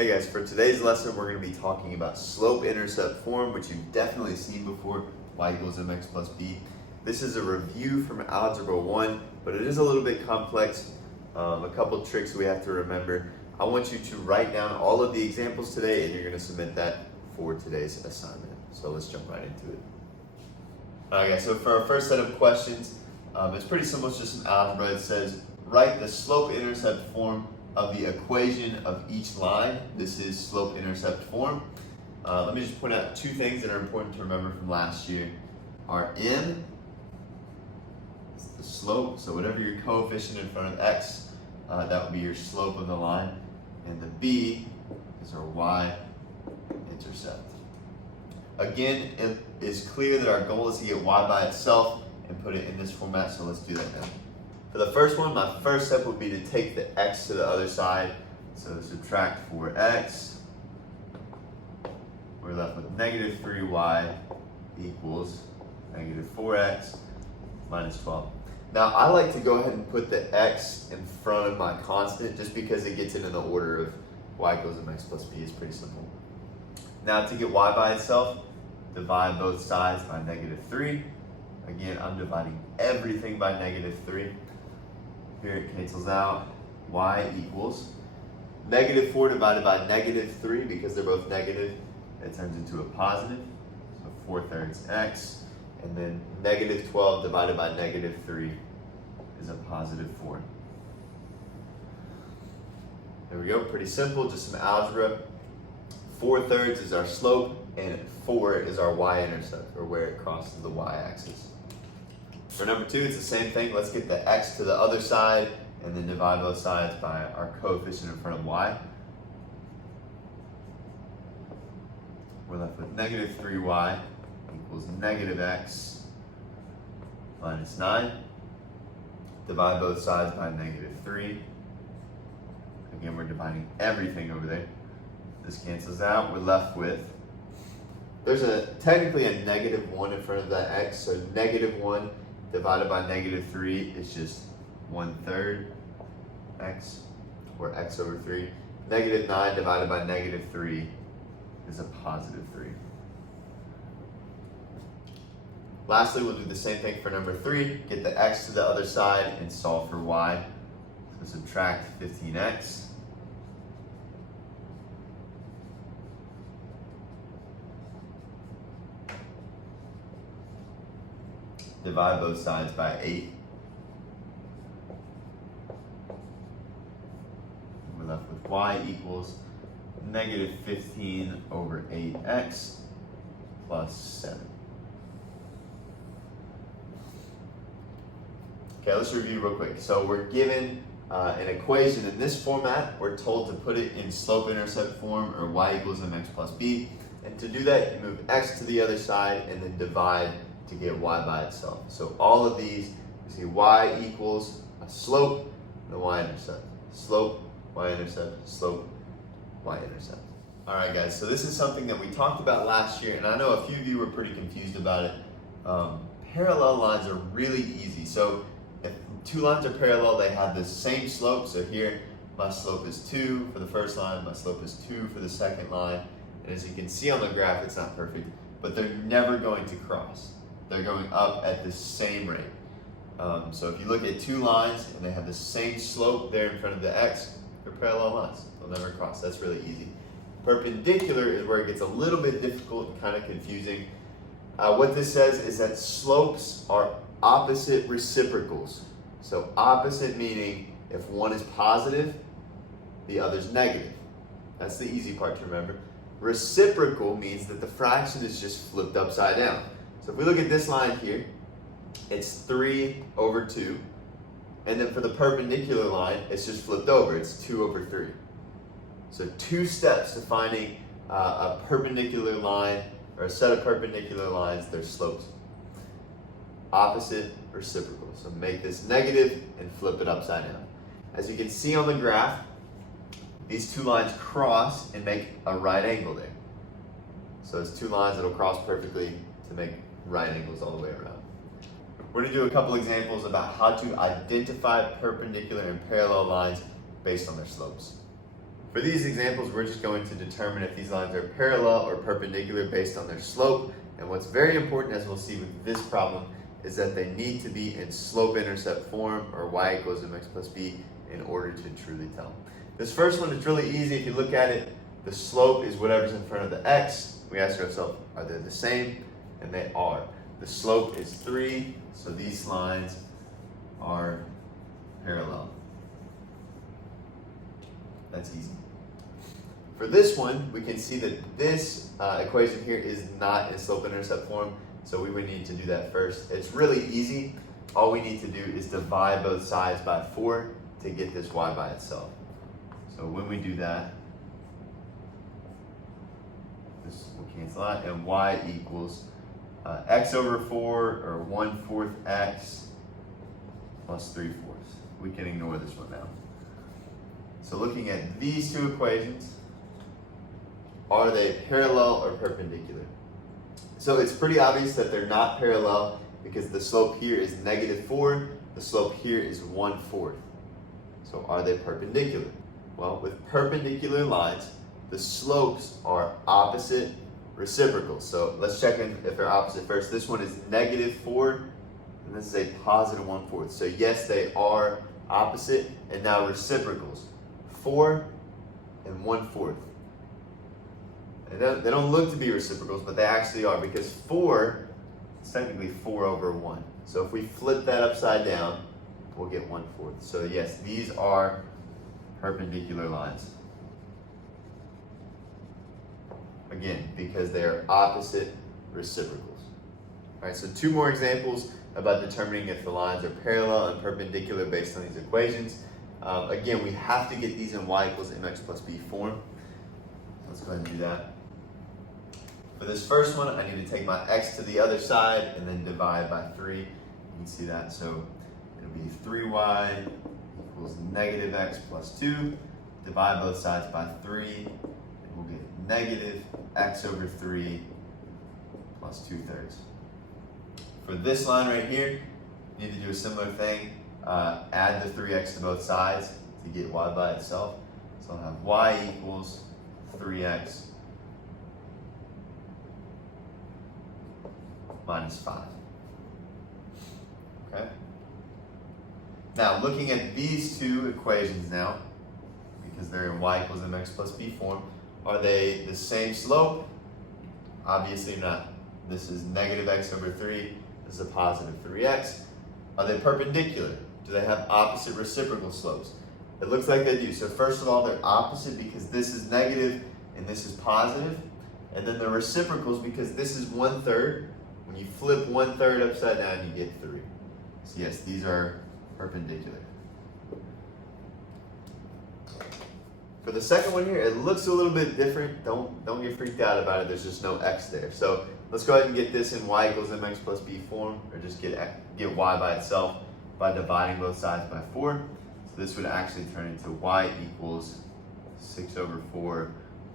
Hey guys, for today's lesson we're going to be talking about slope-intercept form, which you've definitely seen before, y equals mx plus b. This is a review from Algebra 1, but it is a little bit complex. A couple tricks we have to remember. I want you to write down all of the examples today and you're going to submit that for today's assignment. So let's jump right into it. Alright guys, so for our first set of questions, it's pretty simple, it's just some algebra. It says, write the slope-intercept form of the equation of each line. This is slope-intercept form. Let me just point out two things that are important to remember from last year. Our m is the slope, so whatever your coefficient in front of x, that would be your slope of the line. And the b is our y-intercept. Again, it is clear that our goal is to get y by itself and put it in this format, so let's do that now. For the first one, my first step would be to take the x to the other side. So subtract 4x. We're left with negative 3y equals negative 4x minus 12. Now, I like to go ahead and put the x in front of my constant just because it gets it in the order of y equals mx plus b. It's pretty simple. Now, to get y by itself, divide both sides by negative 3. Again, I'm dividing everything by negative 3. Here it cancels out. Y equals negative 4 divided by negative 3, because they're both negative, it turns into a positive. So 4/3 x. And then negative 12 divided by negative 3 is a positive 4. There we go, pretty simple, just some algebra. 4/3 is our slope, and 4 is our y-intercept, or where it crosses the y-axis. For number 2, it's the same thing. Let's get the x to the other side and then divide both sides by our coefficient in front of y. We're left with negative 3y equals negative x minus 9. Divide both sides by negative 3. Again, we're dividing everything over there. This cancels out. We're left with, there's technically a negative 1 in front of that x, so negative 1 divided by negative 3 is just 1/3 x, or x over 3. Negative 9 divided by negative 3 is a positive 3. Lastly, we'll do the same thing for number 3. Get the x to the other side and solve for y. So subtract 15x. Divide both sides by 8. We're left with y equals negative 15 over 8x plus 7. Okay, let's review real quick. So we're given an equation in this format. We're told to put it in slope-intercept form, or y equals mx plus b. And to do that, you move x to the other side and then divide to get y by itself. So all of these, you see y equals a slope and a y-intercept. Slope, y-intercept, slope, y-intercept. All right, guys, so this is something that we talked about last year, and I know a few of you were pretty confused about it. Parallel lines are really easy. So if two lines are parallel, they have the same slope. So here, my slope is 2 for the first line, my slope is 2 for the second line. And as you can see on the graph, it's not perfect, but they're never going to cross. They're going up at the same rate. So if you look at two lines and they have the same slope there in front of the x, they're parallel lines. They'll never cross. That's really easy. Perpendicular is where it gets a little bit difficult and kind of confusing. What this says is that slopes are opposite reciprocals. So opposite meaning if one is positive, the other's negative. That's the easy part to remember. Reciprocal means that the fraction is just flipped upside down. So if we look at this line here, it's 3 over 2. And then for the perpendicular line, it's just flipped over. It's 2 over 3. So 2 steps to finding a perpendicular line, or a set of perpendicular lines, their slopes. Opposite reciprocal. So make this negative and flip it upside down. As you can see on the graph, these two lines cross and make a right angle there. So it's two lines that'll cross perfectly to make right angles all the way around. We're going to do a couple examples about how to identify perpendicular and parallel lines based on their slopes. For these examples, we're just going to determine if these lines are parallel or perpendicular based on their slope. And what's very important, as we'll see with this problem, is that they need to be in slope-intercept form, or y equals mx plus b, in order to truly tell. This first one is really easy. If you look at it, the slope is whatever's in front of the x. We ask ourselves, are they the same? And they are. The slope is 3, so these lines are parallel. That's easy. For this one, we can see that this equation here is not in slope-intercept form, so we would need to do that first. It's really easy. All we need to do is divide both sides by 4 to get this y by itself. So when we do that, this will cancel out, and y equals x over 4, or 1/4 x plus 3/4. We can ignore this one now. So looking at these two equations, are they parallel or perpendicular? So it's pretty obvious that they're not parallel because the slope here is -4, the slope here is 1/4. So are they perpendicular? Well, with perpendicular lines, the slopes are opposite reciprocals. So let's check in if they're opposite first. This one is -4, and this is a positive 1/4. So yes, they are opposite, and now reciprocals, 4 and 1/4. They don't look to be reciprocals, but they actually are, because 4 is technically 4 over 1. So if we flip that upside down, we'll get 1/4. So yes, these are perpendicular lines. Again, because they are opposite reciprocals. All right, so 2 more examples about determining if the lines are parallel and perpendicular based on these equations. Again, we have to get these in y equals mx plus b form. Let's go ahead and do that. For this first one, I need to take my x to the other side and then divide by 3. You can see that. So it'll be 3y equals -x plus 2. Divide both sides by 3, and we'll get -x over 3 plus 2/3. For this line right here, you need to do a similar thing. Add the 3x to both sides to get y by itself. So I'll have y equals 3x minus 5. Okay? Now, looking at these two equations now, because they're in y equals mx plus b form, are they the same slope? Obviously not. This is -x over 3. This is a positive 3x. Are they perpendicular? Do they have opposite reciprocal slopes? It looks like they do. So first of all, they're opposite because this is negative and this is positive. And then the reciprocals, because this is 1/3. When you flip 1/3 upside down, you get 3. So yes, these are perpendicular. For the second one here, it looks a little bit different. Don't get freaked out about it. There's just no x there. So let's go ahead and get this in y equals mx plus b form, or just get y by itself by dividing both sides by 4. So this would actually turn into y equals 6 over 4,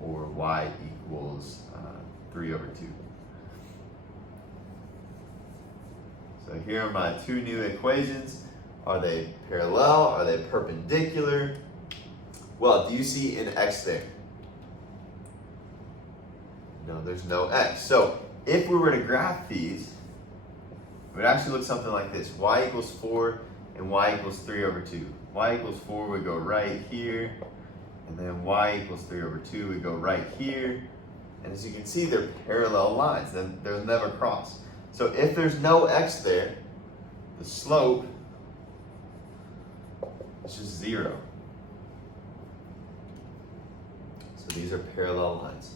or y equals 3 over 2. So here are my 2 new equations. Are they parallel? Are they perpendicular? Well, do you see an x there? No, there's no x. So if we were to graph these, it would actually look something like this. Y equals 4 and y equals 3 over 2. Y equals 4 would go right here, and then y equals 3 over 2 would go right here. And as you can see, they're parallel lines. They'll never cross. So if there's no x there, the slope is just 0. So these are parallel lines.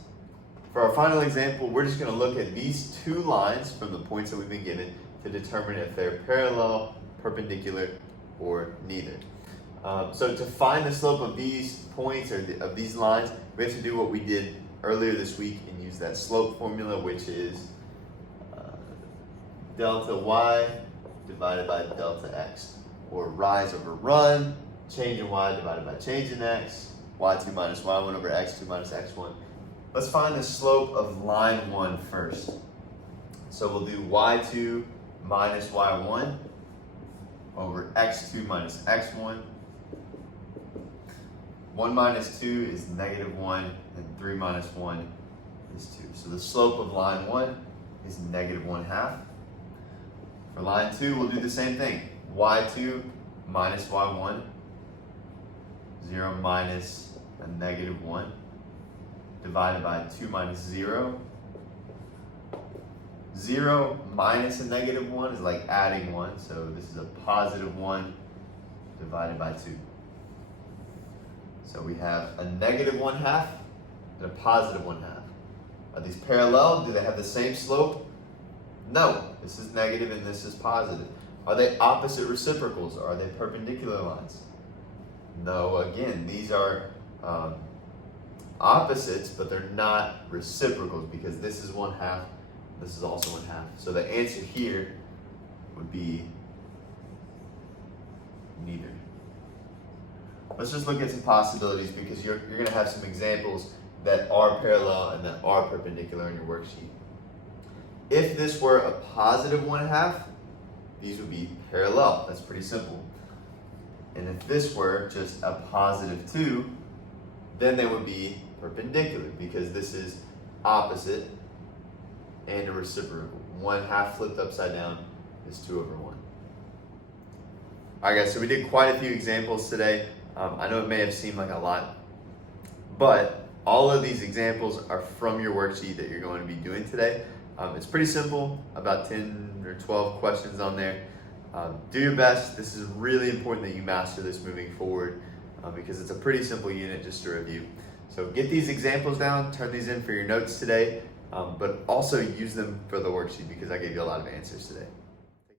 For our final example, we're just going to look at these 2 lines from the points that we've been given to determine if they're parallel, perpendicular, or neither. So to find the slope of these points, or of these lines, we have to do what we did earlier this week and use that slope formula, which is delta y divided by delta x, or rise over run, change in y divided by change in x, y2 minus y1 over x2 minus x1. Let's find the slope of line 1 first. So we'll do y2 minus y1 over x2 minus x1. 1 minus 2 is negative 1, and 3 minus 1 is 2. So the slope of line 1 is negative 1/2. For line 2, we'll do the same thing. y2 minus y1, 0 minus a negative 1, divided by 2 minus 0. 0 minus a negative 1 is like adding 1, so this is a positive 1 divided by 2. So we have a negative 1/2 and a positive 1/2. Are these parallel? Do they have the same slope? No. This is negative and this is positive. Are they opposite reciprocals or are they perpendicular lines? No. Again, these are opposites, but they're not reciprocals because this is 1/2, this is also 1/2. So the answer here would be neither. Let's just look at some possibilities because you're going to have some examples that are parallel and that are perpendicular in your worksheet. If this were a positive 1/2, these would be parallel. That's pretty simple. And if this were just a positive 2, then they would be perpendicular because this is opposite and a reciprocal. 1/2 flipped upside down is 2/1. All right, guys, so we did quite a few examples today. I know it may have seemed like a lot, but all of these examples are from your worksheet that you're going to be doing today. It's pretty simple, about 10 or 12 questions on there. Do your best. This is really important that you master this moving forward because it's a pretty simple unit just to review. So get these examples down, turn these in for your notes today, but also use them for the worksheet because I gave you a lot of answers today.